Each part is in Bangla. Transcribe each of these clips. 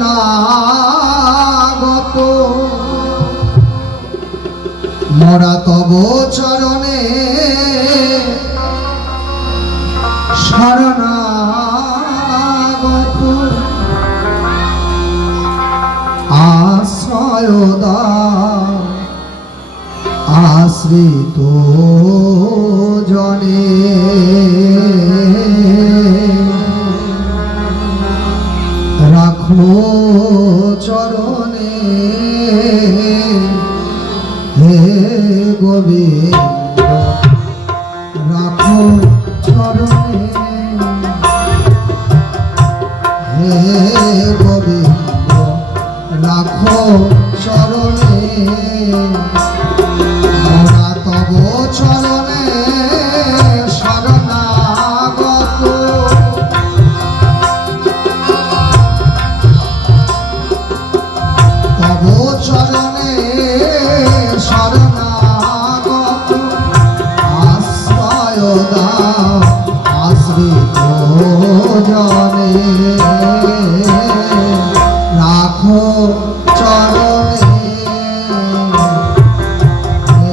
শরণাগত মোরা তব চরণে শরণাগত আশ্রয় দাও আশ্রিত জনে রাখো চরণে হে গোবিন্দ রাখো চরণে হে গোবিন্দ রাখো চরণে মোরা তব চরণে শরণাগত তব চরণে শরণাগত আশ্রয় দাও আশ্রিত জনে রাখো চরণে হে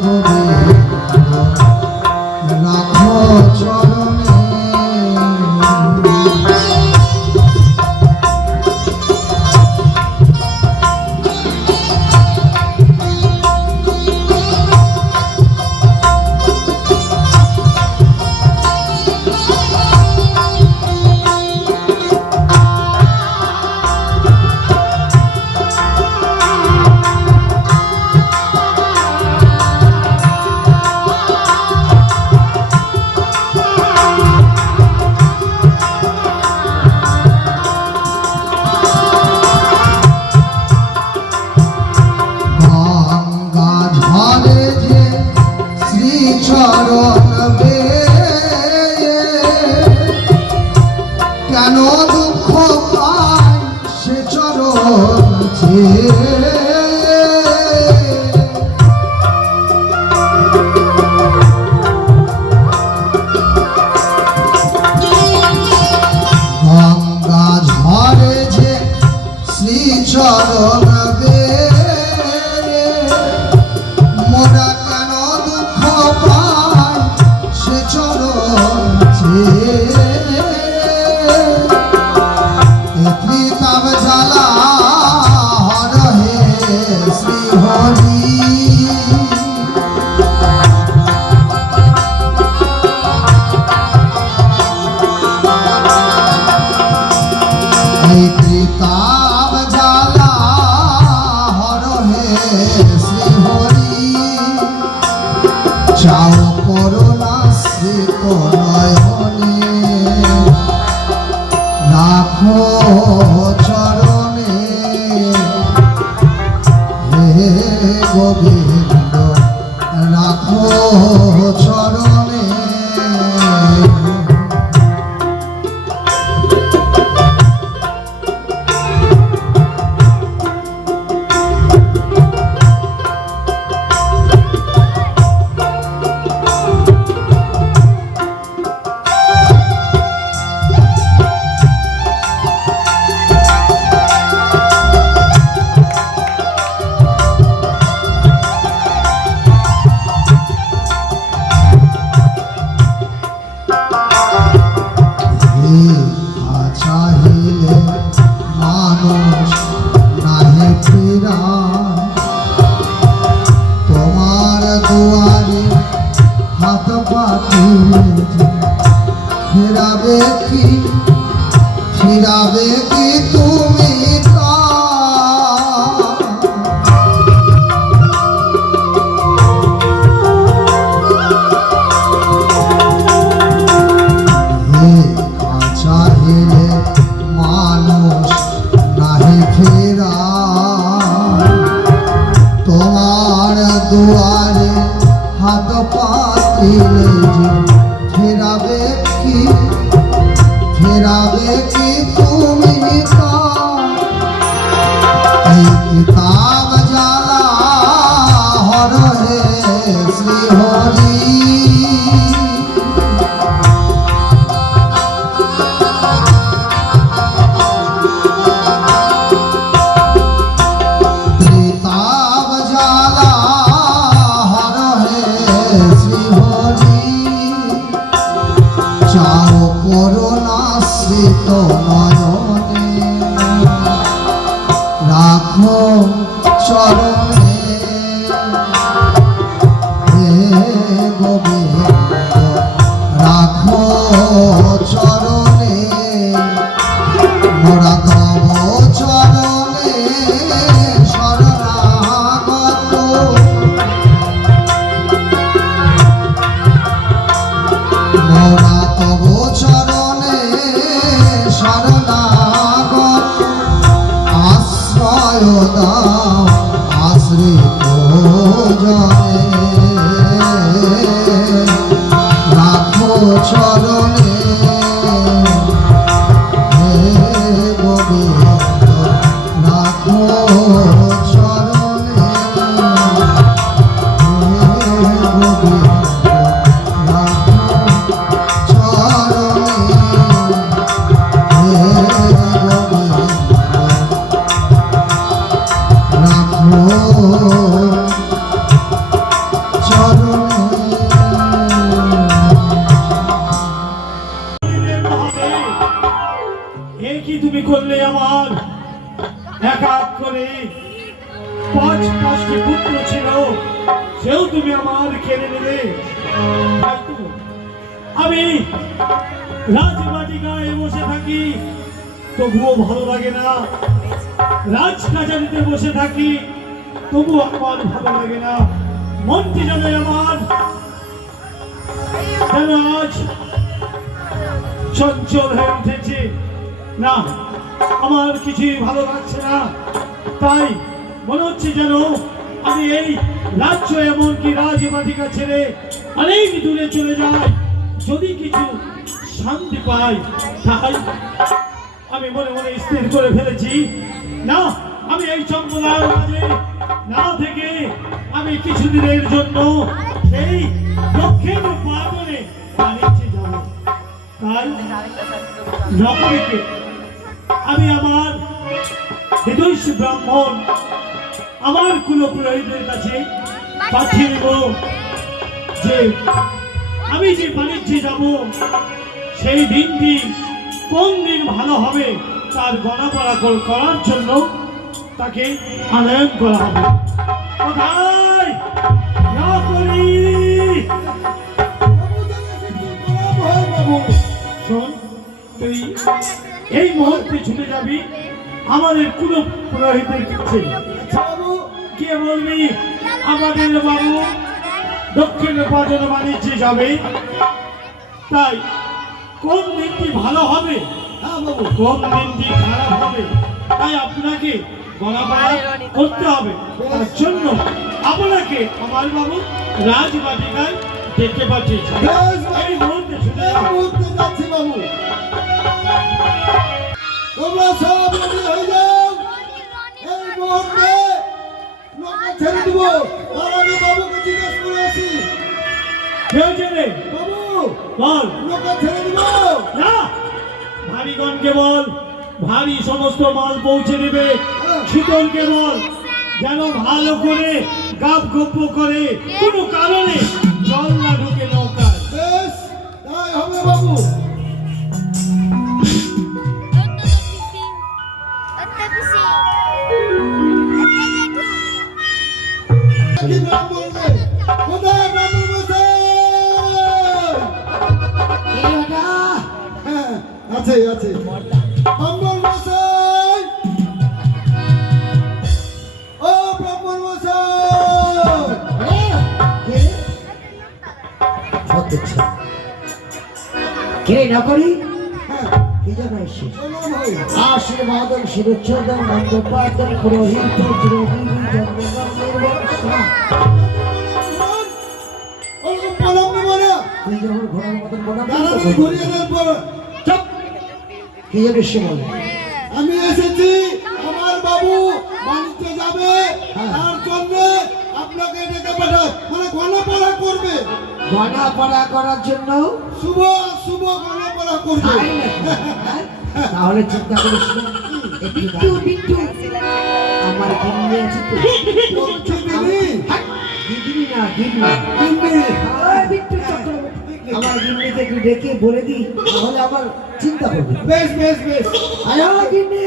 গোবিন্দ রাখো চরণে কেন দুঃখ পাই সে চরণ গঙ্গা ঝরে যে শ্রী চরণ মোরা কেন দুঃখ পাই সে চরণ ত্রিতাপ জ্বালা হর হে শ্রী হরি এই ত্রিতাপ জ্বালা হর হে শ্রী হরি চাও করুণা শ্রীত নয়নে রাখো চরণে হে গোবিন্দ রাখো চরণে চাহিলে মানুষ নাহি ফিরা তোমার দুয়ারে হাত পাতিলে ফিরাবে কি তুমি চাহিলে মানুষ নাহি ফেরা তোমার দুয়ারে হাত পাতিলে যে ফেরাবে কি তুমি এই কিতাব জ্বালা হর হে শ্রী হরি আশ্রিত নয়নে রাখো চরণে হে গোবিন্দ রাখো চরণে মোরা তব চরণে শরণাগত মোরা তব চরণে শরণাগত আশ্রয় দাও আশ্রিত জনে রাখো চরণে হে গোবিন্দ রাখো চরণে হে গোবিন্দ রাখো চরণে হে গোবিন্দ রাখো এ কি তুমি করলে আমার এক এক করে পাঁচটি পুত্র ছিল সেও তুমি আমার কেড়ে নিলে তাই তো আমি রাজবাটিকায় বসে থাকি তবুও ভালো লাগে না, রাজকাচারিতে বসে থাকি তবুও আমার ভালো লাগে না, মনটি যেন আমার যেন আজ চঞ্চল হয়ে উঠেছে। না, আমার কিছুই ভালো লাগছে না, তাই মনে হচ্ছে যেন আমি এই রাজ্য এমনকি রাজবাটিকা ছেড়ে অনেক দূরে চলে যাই, যদি কিছু শান্তি পাই। তাই আমি মনে মনে স্থির করে ফেলেছি, না, আমি এই চম্পলার মাঝে না থেকে আমি কিছুদিনের জন্য সেই দক্ষিণ পাটনে বাণিজ্যে যাব। তাই নগরীকে আমি আমার বিদুষী ব্রাহ্মণ আমার কুলপুরোহিতের কাছে পাঠিয়ে দেব যে আমি যে বাণিজ্যে যাব সেই দিনটি কোন দিন ভালো হবে তার গণনা করার জন্য তাকে আনয়ন করা হবে। কোথায় নগরী? শোন, তুই এই মুহূর্তে ছুটে যাবি আমাদের কুল পুরোহিতের কাছে, কে বলবি আমাদের বাবু দক্ষিণ পাটন বাণিজ্যে যাবে, তাই কোন দিনটি ভালো হবে কোন দিনটি খারাপ হবে তাই আপনাকে গণনা করতে হবে। তার জন্য আপনাকে আমার বাবু রাজবাটিকায় দেখতে পাঠিয়েছি। এই মুহূর্তে ছুটে যাচ্ছি বাবু, তোমরা সব রেডি হয়ে যাও, এই মুহূর্তে নৌকা ছেড়ে দিব। তার আগে বাবুকে জিজ্ঞেস করে আসি। কেউ জেনে বাবু বল, নৌকা ছেড়ে দিব না, ভারীগণকে বল ভারী সমস্ত মাল পৌঁছে দেবে, শীতলকে বল যেন ভালো করে গাপ গপ্প করে কোনো কারণে জল না ঢুকে নৌকায়। বেশ, তাই হবে বাবু। কি ব্রাহ্মণ রে? কোথায় ব্রাহ্মণ মশাই? হ্যাঁ, আছে আছে ব্রাহ্মণ মশাই, ও ব্রাহ্মণ মশাই। কে নকরি হ্যাঁ, কি জন্য এসেছিস? চলো ভাই। আশীর্বাদন শিরোচ্ছেদন মন্ত্রপাঠন পুরোহিত চিরদিন জন্মগণের বর্ষা। ওরকম পড়াবো না। তুই যখন ঘোড়ার মতন বলা দাঁড়ানো ঘুরিয়ে দেন পর। চুপ! কি জন্য এসে বলে? আমি এসেছি আমার বাবু বাড়িতে যাবে, হ্যাঁ। তার জন্য আপনাকে ডেকে পাঠায়, মানে গণপড়া করবে, গণাপড়া করার জন্য শুভ শুভ গণপড়া করবে। তাই নাকি? হ্যাঁ? তাহলে চিন্তা করিস না, একটু দাঁড়া। আমার গিন্নি আছে তো। বলছি দিদি, হাট! গিন্নি না, গিন্নি। দিদি, ওই বিট্টু চক্রবর্তী। আমার গিন্নিকে একটু ডেকে বলে দিই, তাহলে আমার চিন্তা করবে। বেশ বেশ বেশ। আয় আমার গিন্নি,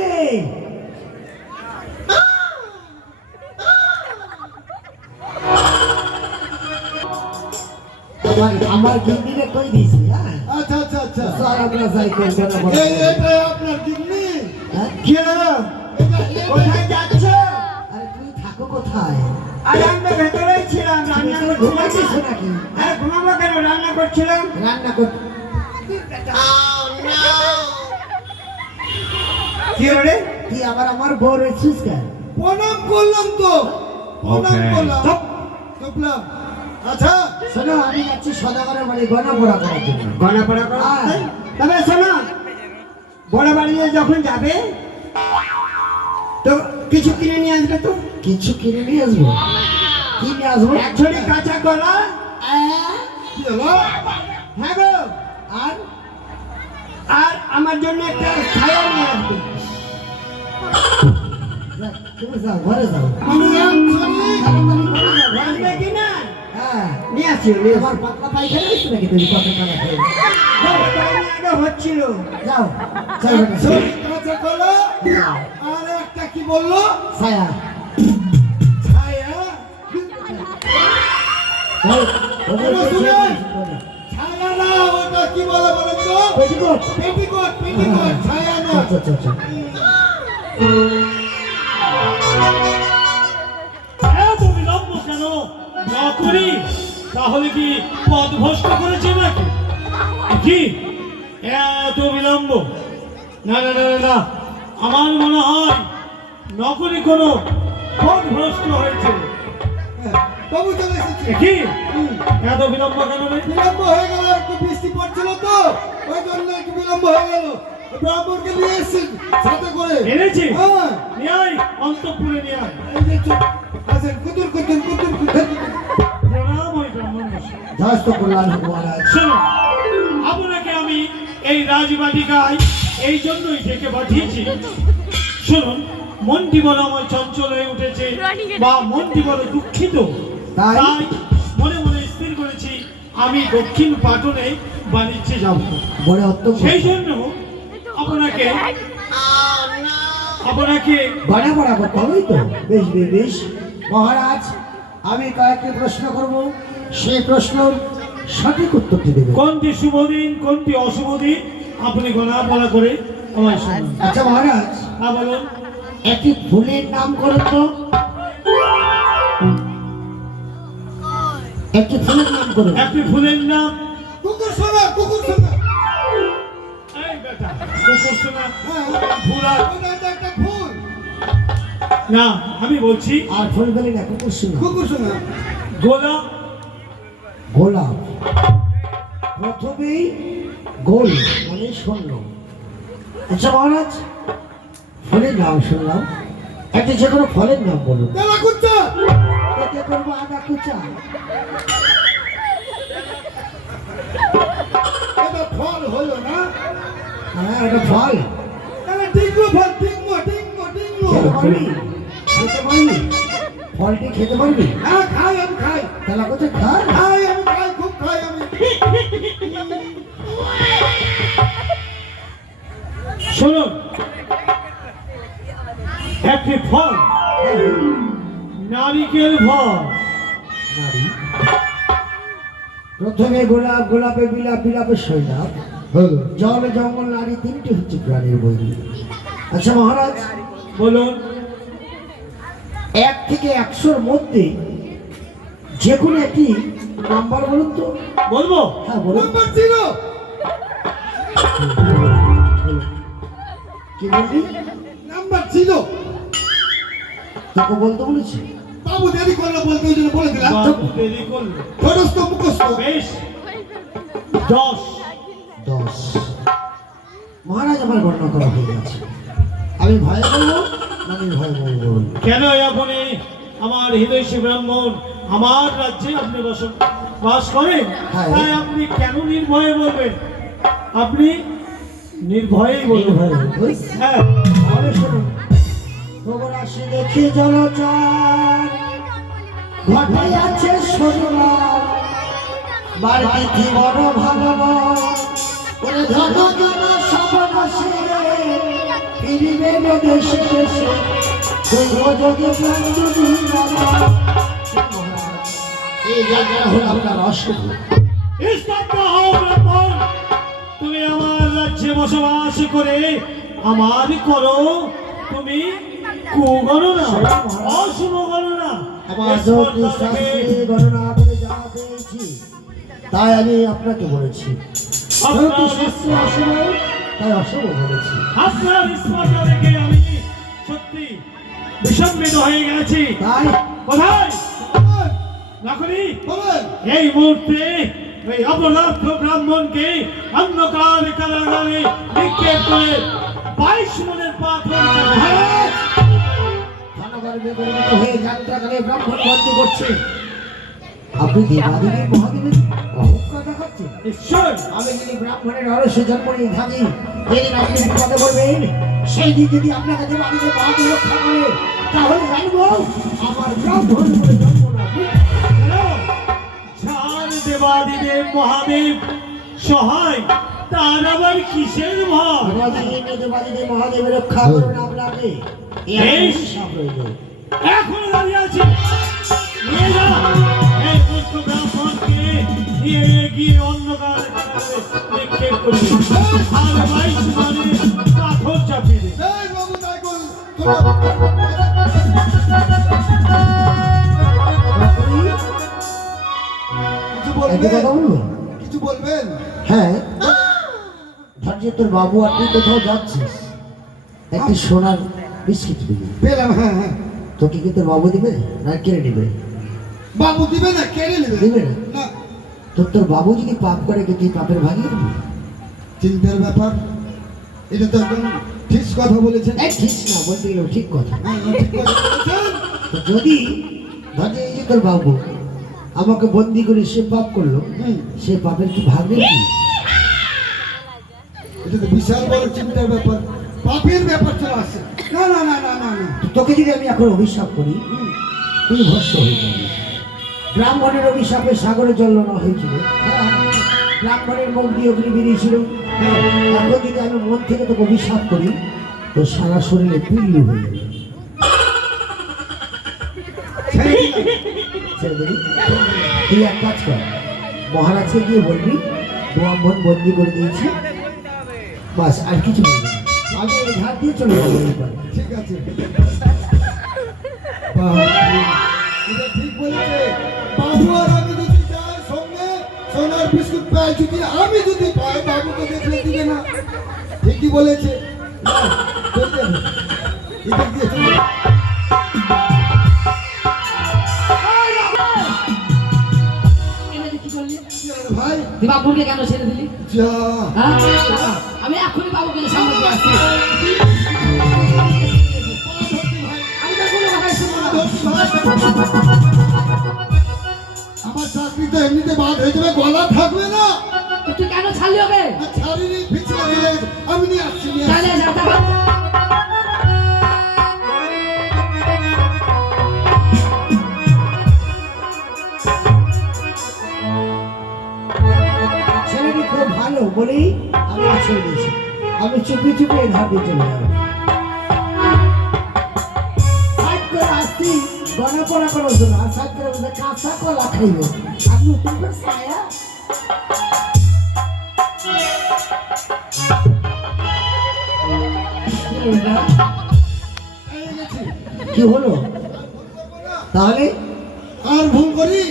আমার গিন্নিকে কই দিয়েছি। হ্যাঁ আচ্ছা আচ্ছা আচ্ছা। স্যার আমরা যাই করবো না বলো। এটাই আপনার গিন্নি? হ্যাঁ? কি হলো? কোথায় যাচ্ছ? আরে তুমি থাকো কোথায়? আরে আমি তো ভেতরেই ছিলাম, তুমি রান্না এখানে করছিলাম ঘুমাইতেছো না। নাকি? আরে ঘুমাবো কেন, রান্না করছিলাম। রান্না কর। কি হলো রে? কি আবার আমার বউ রয়েছিস কেন? প্রণাম করলাম তো, প্রণাম Okay. করলাম। চুপ। চুপলাম। আচ্ছা শোনো, আমি যাচ্ছি সদাগরের বাড়ি গয়না পোড়া করার জন্য। গয়না পড়া করো? হ্যাঁ। তবে শোনো, বড় বাড়িতে যখন যাবে তো কিছু কিনে নিয়ে আসবে তো। কিছু কিনে নিয়ে আসবো। কি নিয়ে আসবো? এক ছড়ি কাঁচা কলা। কি হলো? হ্যাঁ গো, আর আর আমার জন্য একটা ছায়া নিয়ে আসবে। যাও, তুমি যাও, ঘরে যাও। আমি যাচ্ছি। তাড়াতাড়ি ঘরে যাও, ঘরে আসবে যাও। কি না? হ্যাঁ, নিয়ে আসি, নিয়ে আসি। তোমার পাতলা পায়খানা হয়েছে নাকি তুমি কত টাকা খেয়ে? যাও, তাই নিয়ে আগে হচ্ছিল। যাও, যাও বেটা। ছড়ি কাঁচা কলা, আর একটা কি বললো? ছায়া। ছায়া। যাও, ওদের আমার কাছে শুনে। যাও। ছায়া না, ওটা কি বলে বলেন তো? পেটিকোট। পেটিকোট, পেটিকোট, ছায়া না। আচ্ছা আচ্ছা আচ্ছা। এত বিলম্ব কেন? না করি তাহলে কি পথ ভ্রষ্ট করেছে নাকি? কি এত বিলম্ব? না না না না না, আমার মনে হয় নকরি কোনো পথ ভ্রষ্ট হয়েছে। হ্যাঁ, বাবু চলে এসেছে। কি এত বিলম্ব কেন রে? বিলম্ব হয়ে গেল, একটু বৃষ্টি পড়ছিল তো, ওই জন্য একটু বিলম্ব হয়ে গেল। ব্রাহ্মণকে নিয়ে এসেছি সাথে করে। এনেছি? হ্যাঁ, নিয়ে আয়, অন্তঃপুরে নিয়ে আয়। এই যে চুপ। আসেন, কুতুর কুতুর কুতুর কুতুর। প্রণাম ওই ব্রাহ্মণ মশাই। যথেষ্ট কল্যাণ হোক মহারাজ। শোনো, আপনাকে আমি এই রাজবাটিকায় এই জন্যই ডেকে পাঠিয়েছি। শুনুন, মনটি বড় আমার চঞ্চল হয়ে উঠেছে বা মনটি বড় দুঃখিত, তাই? তাই মনে মনে স্থির করেছি আমি দক্ষিণ পাটনে বাণিজ্যে যাব। বড় অত্যন্ত সেই জন্য আপনাকে গয়না পোড়া করতে হবেই তো। বেশ বেশ বেশ মহারাজ, আমি কয়েকটি প্রশ্ন করব, সেই প্রশ্নের সঠিক উত্তরটি দেবে। কোনটি শুভ দিন কোনটি অশুভ দিন আপনি গণনা বলা করে আমায় শুনুন। আচ্ছা মহারাজ, হ্যাঁ বলুন। একটি ফুলের নাম করুন তো। একটি ফুলের নাম করুন। একটি ফুলের নাম। কুকুর শোনা, কুকুর শোনা। এই বেটা, কুকুর শোনা, হ্যাঁ, ফুল আর- ওটা তো একটা ফুল। না, আমি বলছি আর ফুল বলি না, কুকুর শোনা। কুকুর শোনা। গোলাপ। গোলাপ। প্রথমেই গোল মানে শূন্য। আচ্ছা মহারাজ, ফুলের নাম শুনলাম, একটা যে কোনো ফলের নাম বলুন। তেলা কুচ্চা। এতে করবো আদা কুচা। এটা ফল হলো না? হ্যাঁ, এটা ফল। তাহলে টিঙ্গু ফল, টিঙ্গু, টিঙ্গু, টিঙ্গু। খেতে পারবি? খেতে পারবি? ফলটি খেতে পারবি? হ্যাঁ, খাই, আমি খাই। তাহলে কোথায় খা? খাই, আমি খাই, খুব খাই আমি। শুনুন, একটি ফল, নারিকেল ফল। নারী। প্রথমে গোলাপ, গোলাপে বিলাপ, বিলাপে সৈলাপ, জল জঙ্গল নারী, তিনটি হচ্ছে প্রাণীর বই। আচ্ছা মহারাজ, বলুন। 1 থেকে 100-র মধ্যে যে কোনো একটি নাম্বার বলুন তো। বলবো? হ্যাঁ বলুন। নাম্বার ছিল। কি বলবি? নাম্বার ছিল। তোকে বলতে বলেছি। বাবু দেরি করলো বলতে, ওই জন্য বলে দিলাম। বাবু দেরি করলো। খরচ তো মুখস্থ। বেশ, 10। 10। মহারাজ, আমার গণনা করা হয়ে গেছে। আমি ভয় বলবো না আমি ভয় বলবো? কেন আপনি আমার হৃদয়সী ব্রাহ্মণ, আমার রাজ্যে আপনি বাস করেন, হ্যাঁ। তাই আপনি কেন নির্ভয়ে বলবেন? আপনি নির্ভয়েই বলবেন। ভয় বলবো। হ্যাঁ, তাহলে শুনুন, খবর আসে দেখি জলচর ঘটে আছে সজলার, বাড়িতে বড় ভালো ওরে ধন জন সবনাশে ফিরিবে দেশে দেশে যোগে প্রাণ যদি এই জায়গা হল আপনার অশুভ। স্তব্ধ হও ব্রাহ্মণ, তুমি আমার রাজ্যে বসবাস করে আমার করো তুমি কুগণনা, অশুভ গণনা। আমার যোগ্য শাস্ত্রে গণনা করে যা পেয়েছি তাই আমি আপনাকে বলেছি। যেহেতু শাস্ত্রে অশুভ তাই অশুভ বলেছি। আপনার স্পর্শ দেখে আমি সত্যি বিসম্মিত হয়ে গেছি। তাই কোথায় নাকরি বলেন এই মুহূর্তে এই অপরাধ ব্রাহ্মণকে অন্ধকার কারাগারে নিক্ষেপ করে 22 মনের পাথর মহারাজ ধনগর্বে গর্বিত হয়ে যাত্রাকালে ব্রাহ্মণ বন্দী করছে। আপনি দেবাদেবী মহাদেবের অহংকার দেখাচ্ছেন। নিশ্চয় আমি যদি ব্রাহ্মণের অরসে জন্ম নিয়ে থাকি যেদিন আপনি বিপদে বলবেন সেই দিন যদি আপনাকে দেবাদেবী মহাদেব রক্ষা করে তাহলে জানবো আমার ব্রাহ্মণ বলে জন্ম না। যার দেবাদিদেব মহাদেব সহায় তার আবার কিসের ভয়? দেবাদেবী মহাদেবের রক্ষা করবেন আপনাকে বেশ। এখন দাঁড়িয়ে আছি, নিয়ে যা এই মূর্খ ব্রাহ্মণকে নিয়ে গিয়ে অন্ধকার কারাগারে নিক্ষেপ করবি আর 22 মনের পাথর চাপিয়ে দে। এই বাবু তাই করুন। কিছু বলবেন? কিছু বলবেন? হ্যাঁ ধর তোর বাবু আর তুই কোথাও যাচ্ছিস একটি সোনার বিস্কিট দিবি পেলাম, হ্যাঁ হ্যাঁ। তোকে কি তোর বাবু দিবে না কেড়ে নিবে? বাবু দিবে না, কেড়ে নেবে? দিবে না। না, তোর বাবু যদি পাপ করে কি তুই পাপের ভাগিয়ে দিবি? চিন্তার ব্যাপার। এটা তো একদম ঠিক কথা বলেছেন। এই ঠিক না বলতে গেলেও ঠিক কথা। হ্যাঁ, ঠিক কথা বলেছেন। তো যদি ধর যে এই যে তোর বাবু আমাকে বন্দি করে সে পাপ করলো হুম। সে পাপের কি ভাগবে কি? এটা তো বিশাল বড় চিন্তার ব্যাপার, পাপের ব্যাপার চলে আসছে। না না না না না না। তো তোকে যদি আমি এখন অভিশাপ করি তুই ভস্ম হয়ে যাবি। ব্রাহ্মণের অভিশাপে সাগরে জল না হয়েছিল, ব্রাহ্মণের মুখ দিয়ে অগ্নি বেরিয়েছিল। এখন যদি আমি মন থেকে তোকে অভিশাপ করি তো সারা শরীরে পিল্লু হয়ে যাবে। ছেড়ে দিলাম। ছেড়ে দিবি? তুই এক কাজ কর, মহারাজকে গিয়ে বলবি ব্রাহ্মণ বন্দি করে দিয়েছি, বাস আর কিছু বলবি না। আমি এই ঘাট দিয়ে চলে যাবো এইবার। ঠিক আছে। বাবা, এটা ঠিক বলেছে। বাবু আর আমি যদি যাই সঙ্গে সোনার বিস্কুট পাই, যদি আমি যদি পাই বাবু তো দেখলে দিবে না। ঠিকই বলেছে। না, চলতে হবে। এদিক দিয়ে চলে। এটা কি করলি? কি হলো রে ভাই? তুই বাবুকে কেন ছেড়ে দিলি? যা। হ্যাঁ? আমি এখনই বাবুকে সামনে দিয়ে আসছি। পা ধরতে ভাই। আমি তো কোনো কথাই শুনবো না। আমার চাকরি তো এমনিতে বাদ হয়ে যাবে, গলা থাকবে না। তো তুই কেন ছাড়লি ওকে? আর ছাড়িনি, পিছনে ফেলে গেছে। আমি নিয়ে আসছি, নিয়ে আসছি। তাহলে যাতা ছেলেটি খুব ভালো বলেই আমি ছেড়ে দিয়েছি। আমি চুপি চুপি এই ধার দিয়ে চলে যাবো। সাইড করে আসছি গনা পড়া করার জন্য, আর সাইড করে বলতে কাঁচা কলা খাইবে আর নতুন করে ছায়া। কি হলো এটা? এই গেছি। কি হলো তাহলে? আর ভুল করি,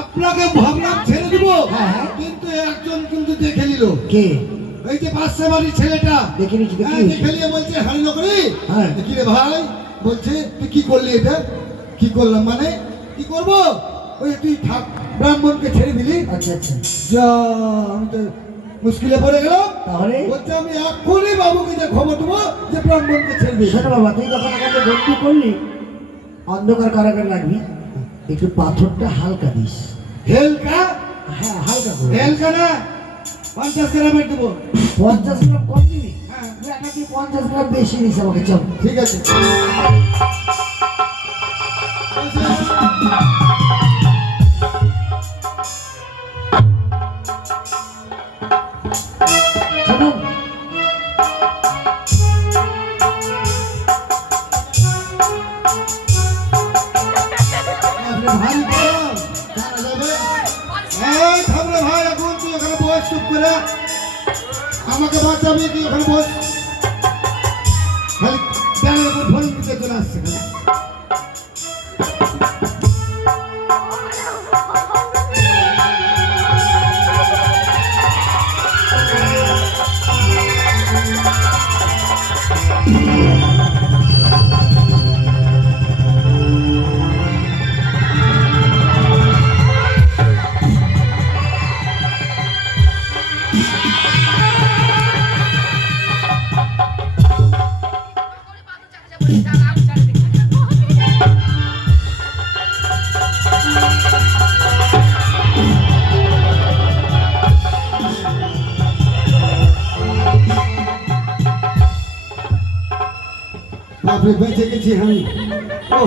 আপনাকে ভাবলাম ছেড়ে দিব, হ্যাঁ, হ্যাঁ। কিন্তু একজন কিন্তু দেখে নিল। কে এই যে বাদশা বাড়ির ছেলেটা দেখে নিচ্ছি তো কি হ্যাঁ, হয়েছে? দেখে নিয়ে বলছে হারি নকরি। হ্যাঁ। কি রে ভাই? বলছে তুই কি করলি এটা? কি করলাম মানে? কি করব? ওই তুই ঠাক ব্রাহ্মণকে ছেড়ে দিলি। আচ্ছা আচ্ছা যা, আমি তো মুশকিলে পড়ে গেলাম। তাহলে বলছে আমি এক্ষুনি বাবুকে যে খবর দেবো যে ব্রাহ্মণকে ছেড়ে দিলি। শোনো বাবা, তুই যখন আমাকে বন্দি করলি অন্ধকার কারাগার রাখবি, একটু পাথরটা হালকা দিস। হেলকা? হ্যাঁ হালকা করে। হেলকা না, 50 গ্রামের দেবো। 50 গ্রাম কম দিবি? হ্যাঁ। তুই একটা তুই 50 গ্রাম বেশি দিস আমাকে, চল। ঠিক আছে। করে আমাকে বাঁচাবি, তুই ওখানে বস। খালি ব্যাঙের উপর ফোন দিতে চলে আসছে খালি। বাপরে, বেঁচে গেছি আমি। ও,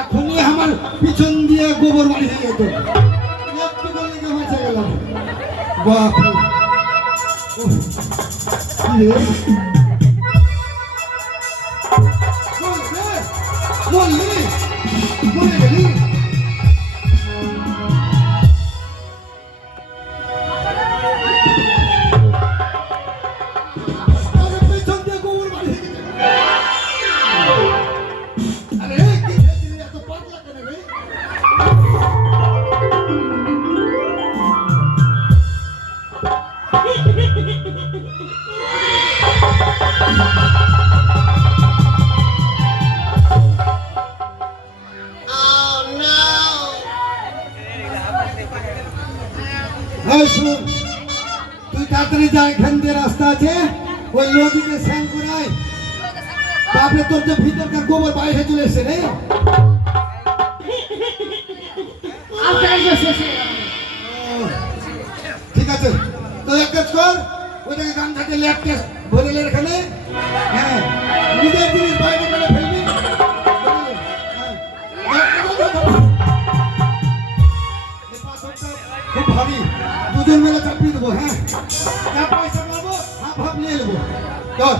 এখনই আমার পিছন দিয়ে গোবর বাড়ি হয়ে যেত, একটু করে বেঁচে গেলাম। বাপরে, ও, কি রে? মরলি? মরে গেলি? আরে পেছন দিয়ে গোবর বাড়ি হয়ে গেছে। আরে কি খেয়েছিলি? এত পাতলা কেন রে? এই শোন, তুই তাড়াতাড়ি যা, এখান দিয়ে রাস্তা আছে, ওই নদীতে স্নান করাই। তারপরে তোর যে ভিতরকার গোবর বাইরে চলে এসে রে। ঠিক আছে, তো এক কাজ কর, ওইটাকে গামছাতে লেপটে ভরে নে এখানে। হ্যাঁ, নিজের জিনিস বাইরে করে ফেলবি। খুব ভারী, দুজন মিলে চাপিয়ে দেবো। হ্যাঁ, যা পয়সা পাবো হাফ হাফ নিয়ে নেবো। চল।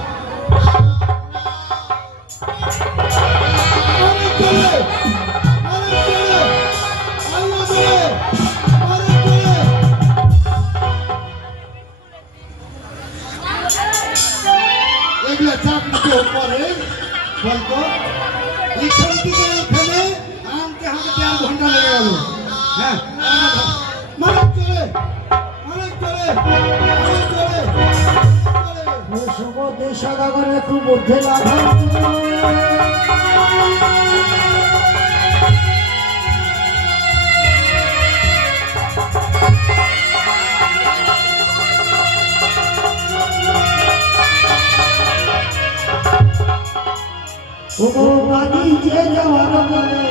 এগুলা চাপ নিতে পরে বলতো, এখান থেকে এখানে আনতে হাতে 1.5 ঘন্টা লেগে গেল। হ্যাঁ, মানে চলে, অনেক চলে, অনেক চলে, সমুদ্রের সদাগরে খুব মধ্যে লাভা ও বাড়ি যে যাওয়ার বলে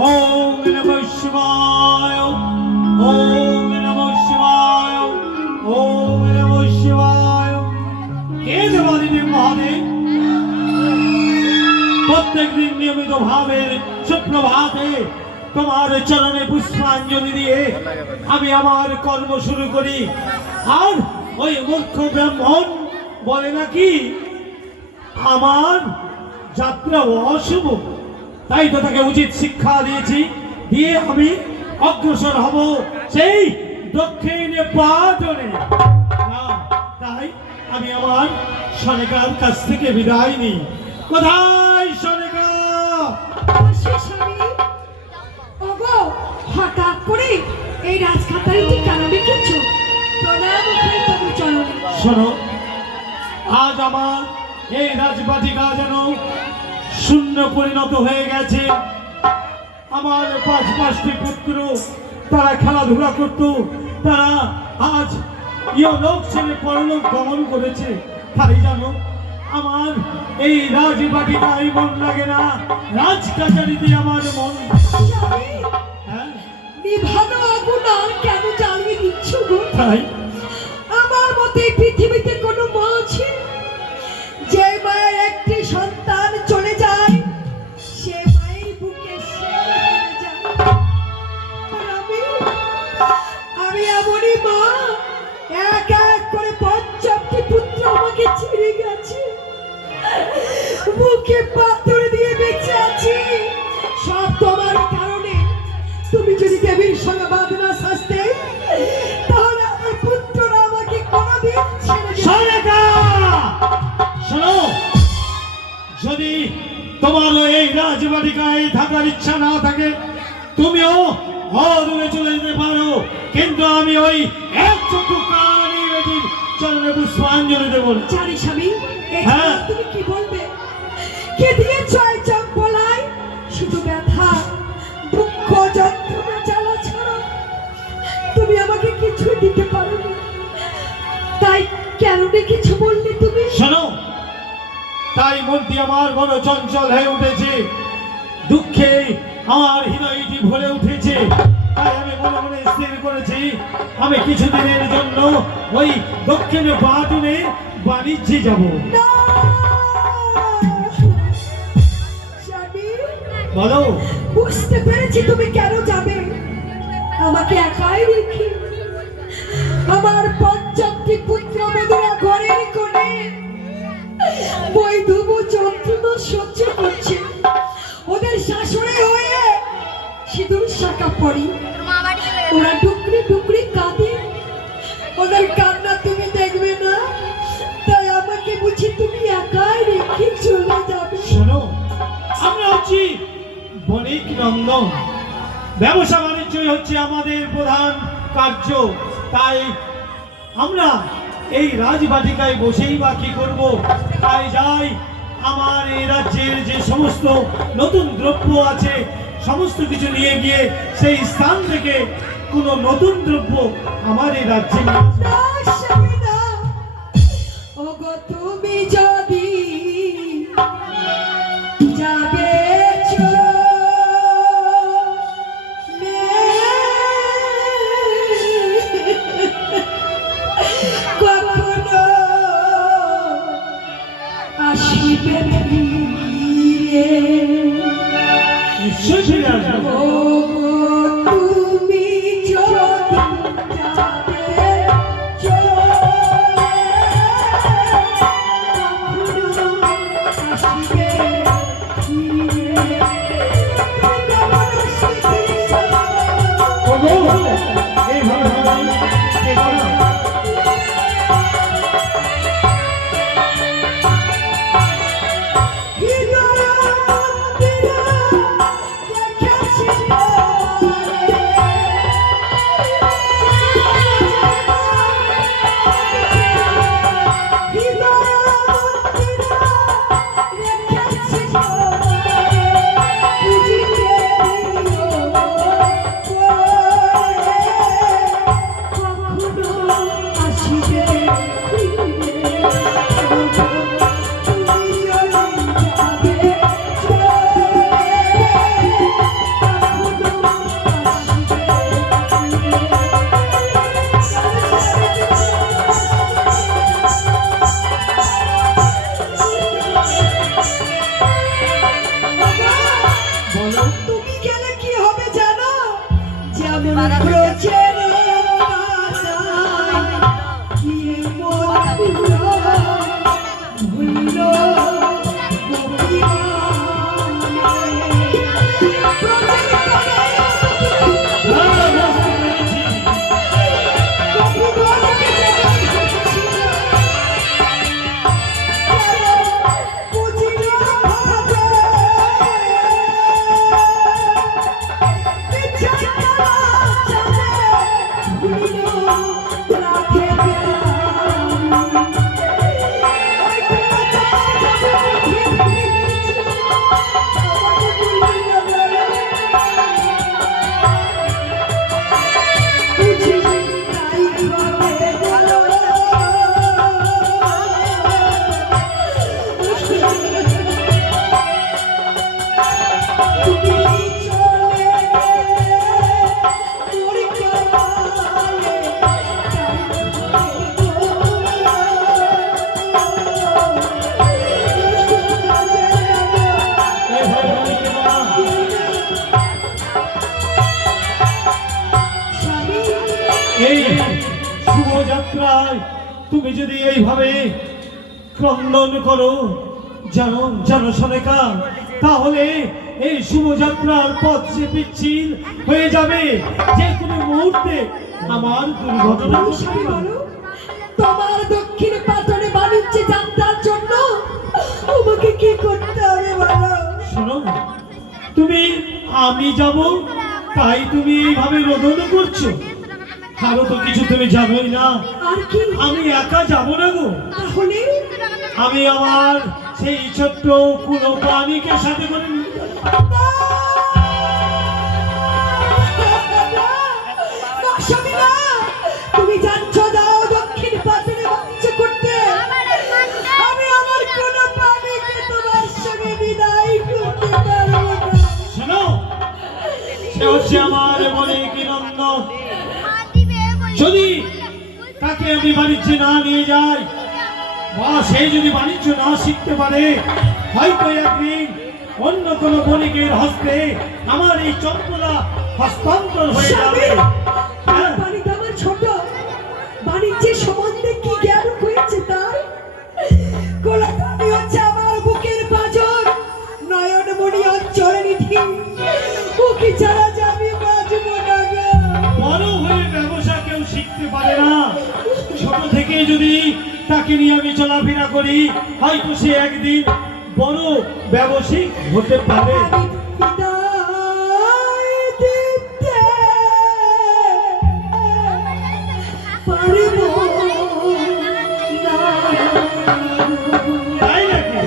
ওম নমঃ শিবায়, ওম নমঃ শিবায়, ওম নমঃ শিবায়। কে দেবাদিদেব মহাদেব প্রত্যেক দিন নিয়মিত ভাবে সুপ্রভাতে তোমার চরণে পুষ্পাঞ্জলি দিয়ে আমি আমার কর্ম শুরু করি। আর ওই মূর্খ ব্রাহ্মণ বলে নাকি আমার যাত্রা অশুভ, তাই তো তাকে উচিত শিক্ষা দিয়েছি, দিয়ে আমি অগ্রসর হব সেই দক্ষিণ পাটনে। না, তাই আমি আমার সনেকার কাছ থেকে বিদায় নিই। কোথায় সনেকা? হঠাৎ করে এই রাজখাতায় কি কেন লিখেছ? প্রণাম হয়ে তবু চরণে। শোনো, আজ আমার এই রাজবাটিকা যেন শূন্য পরিণত হয়ে গেছে। আমার 5টি পুত্র, তারা খেলাধুলা করত, তারা আজ ইহলোক ছেড়ে পরলোক গমন করেছে, তাই জানো আমার এই রাজবাটিকায় মন লাগে না, রাজকাচারিতে আমার মন। স্বামী, হ্যাঁ নিভানো আগুন আর কেন জ্বালিয়ে দিচ্ছ গো? তাই আমার মতে এই পৃথিবীতে কোনো মা আছে যে মায়ের একটি সন্তান চলে যায় সে মায়ের বুকে শেল হয়ে যায়। আর আমি এমনই মা, এক এক করে ৫টি পুত্র আমাকে ছেড়ে গেছে, বুকে পাথর দিয়ে বেঁচে আছি, সব তোমার কারণে। তুমি যদি দেবীর সঙ্গে বাদ না সাজতে তাহলে আমার পুত্ররা আমাকে কোনোদিন ছেড়ে দেবে না। সরেকা! শোনো, যদি তোমার এই রাজবাটিকায় থাকার ইচ্ছা না থাকে তুমিও অদূরে চলে যেতে পারো, কিন্তু আমি ওই এক চক্ষু কালী বেটির চরণে পুষ্পাঞ্জলি দেবো না। জানি স্বামী, এই হ্যাঁ। তুমি কি বলবে? কে দিয়েছ এই চম্পলায় শুধু ব্যথা, দুঃখ, যন্ত্রণা, জ্বালা ছাড়া তুমি আমাকে কিছু দিতে পারোনি, তাই কেন কিছু বললে তুমি? শোনো, তাই মনটি আমার বড় চঞ্চল হয়ে উঠেছে, দুঃখে আমার হৃদয়টি ভরে উঠেছে, তাই আমি মনে মনে স্থির করেছি আমি কিছুদিনের জন্য ওই দক্ষিণে বাটুনে বাণিজ্যে যাব। না! স্বামী, বলো। বুঝতে পেরেছি তুমি কেন যাবে, আমাকে একাই রেখে। আমার ৫টি পুত্র বধূরা ঘরের কোণে বৈধব যন্ত্রণা সহ্য করছে, ওদের শাশুড়ি হয়ে সিঁদুর শাঁকা পড়ে, ওরা টুকরি টুকরি কাঁদে, ওদের কান্না তুমি দেখবে না, তাই আমাকে বুঝি তুমি একাই রেখে চলে যাবে। শোনো, আমরা হচ্ছি বণিক নন্দন, ব্যবসা বাণিজ্যই হচ্ছে আমাদের প্রধান কার্য, তাই আমরা এই রাজবাটিকায় বসেই বা কি করব, তাই যাই আমার এই রাজ্যের যে সমস্ত নতুন দ্রব্য আছে সমস্ত কিছু নিয়ে গিয়ে সেই স্থান থেকে কোনো নতুন দ্রব্য আমার এই রাজ্যে নিয়ে আসবো। না, স্বামী, না। ওগো তুমি যদি যাবে কখনো আসিবে ফিরে, নিশ্চয়ই ফিরে আসবো। ওগো তুমি যদি যাবে চলে, কখনো আসিবে ফিরে। কখনো আসিবে ফিরে। ওগো, এইভাবে ভাবি, দেখো না। তুমি গেলে কি হবে জানো? যেমন প্রচের কি মধুর ভুলো চলে তুমি যদি এইভাবে ক্রন্দন করো জানো জানো সনেকা, তাহলে এই শুভযাত্রার পথ যে পিচ্ছিল হয়ে যাবে, যে কোনো মুহূর্তে আমার দুর্ঘটনা তুমি স্বামী বলো, তোমার দক্ষিণ পাটনে বাণিজ্যে যাত্রার জন্য আমাকে কি করতে হবে বলো? শোনো, তুমি আমি যাব তাই তুমি এইভাবে রোদন করছো? আরো তো কিছু তুমি জানোই না। আর কি? আমি একা যাব না গো, তাহলে আমি আমার সেই ছোট্ট কোনো প্রাণীকে সাথে করে নিয়ে যাবো। না, স্বামী না, তুমি যাচ্ছ যাও দক্ষিণ পাটনে বাণিজ্য করতে, আমি আমার কোন প্রাণীকে তোমার সঙ্গে বিদায় করতে পারবো না। শোনো, সে হচ্ছে আমার মনে কি নন্দন। যদি তাকে আমি বাণিজ্যে না নিয়ে যাই, বা সে যদি বাণিজ্য না শিখতে পারে, হয়তো একদিন অন্য কোনো বণিকের হস্তে আমার এই চম্পলা হস্তান্তর হয়ে যাবে। হ্যাঁ, বাড়িটা আমার ছোট, বাণিজ্যের সম্বন্ধে কি জ্ঞান হয়েছে তার? কোলাকানি হচ্ছে আমার বুকের পাঁজর, নয়নমণি অঞ্চল নিধি, ওকে ছাড়া যে আমি বাঁচবো না গো। বড় হয়ে ব্যবসা কেউ শিখতে পারে না। ছোট থেকে যদি তাকে নিয়ে আমি চলাফেরা করি, হয়তো সে একদিন বড় ব্যবসায়িক হতে পারে। আমি বিদায় দিতে পারবো না। তাই নাকি?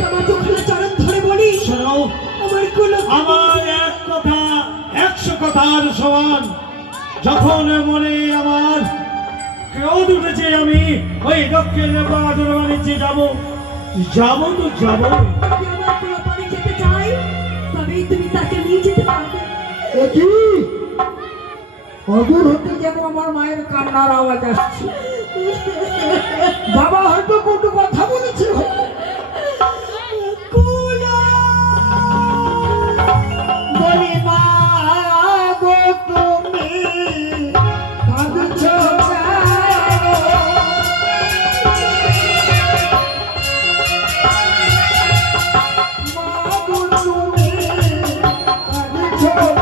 তোমার দুখানা চরণ ধরে বলি, শোনো, আমার কোন আমার এক কথা 100 কথার সমান। যখন মনে আমার ক্রোধ উঠেছে, আমি ওই দক্ষিণ পাটন বাণিজ্যে যাবো তো যাবো। যদি আমার কোনো পানি যেতে চাই, তবেই তুমি তাকে নিয়ে যেতে পারবে। কি অদূর হতে যেন আমার মায়ের কান্নার আওয়াজ আসছে। বাবা হয়তো কোনো কথা বলেছে। বলি মা গো তুমি কাঁদছো কেন? মা গো তুমি কাঁদছো কেন?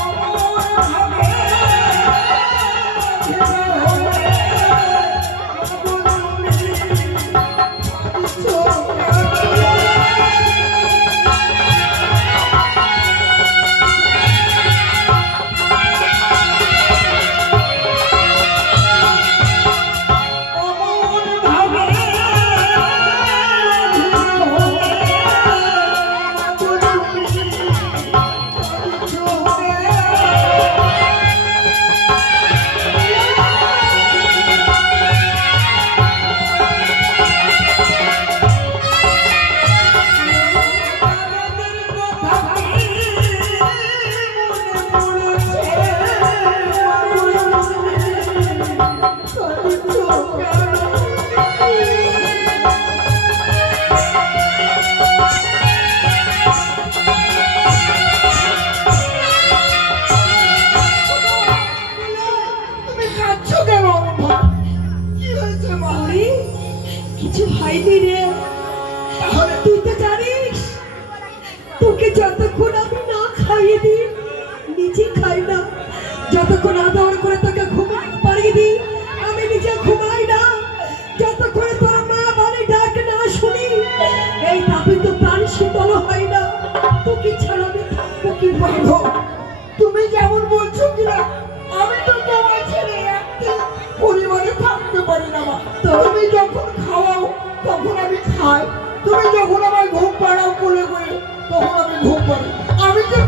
অমর ভাবে পাড়িয়ে দিই, নিজে খাই না। যতক্ষণ আদর করে তোকে ঘুমাই পাড়িয়ে দিই, আমি নিজে ঘুমাই না। যতক্ষণ তোর মা বাড়ি ডাক না শুনি, এই তাপে তো প্রাণ শীতল হয় না। তোকে ছাড়া আমি থাকবো কি বলবো? তুমি যেমন বলছো কিনা, আমি তো তোমার ছেড়ে একটি পরিবারে থাকতে পারি না মা। তুমি যখন খাওয়াও তখন আমি খাই, তুমি যখন আমার ঘুম পাড়াও কোলে করে তখন আমি ঘুম পাড়ি। আমি যে